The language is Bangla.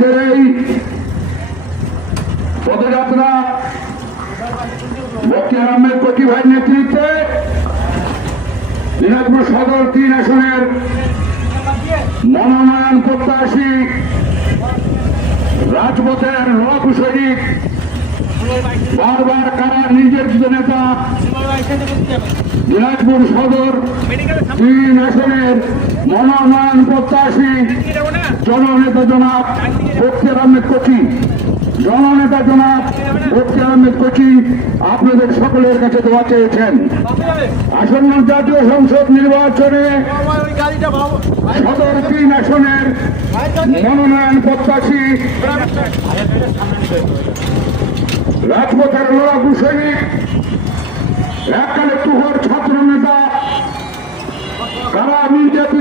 আজকের এই পদযাত্রা বক্তিয়ার আহমেদ কচি ভাইয়ের নেতৃত্বে দিনাজপুর সদর 3 আসনের মনোনয়ন প্রত্যাশী রাজপথের লড়াকু সৈনিক বারবার কারা নির্যাতিত নেতা দিনাজপুর সদর 3 আসনের মনোনয়ন প্রত্যাশী জননেতা জনাব বক্তিয়ার আহমেদ কচি জননেতা জনাব বক্তিয়ার আহমেদ কচি আপনাদের সকলের কাছে দোয়া চেয়েছেন। আসন্ন জাতীয় সংসদ নির্বাচনে সদর 3 আসনের মনোনয়ন প্রত্যাশী রাজপথের লড়াকু সৈনিক এককালে তুহার ছাত্র নেতা কারা নির্যাতিত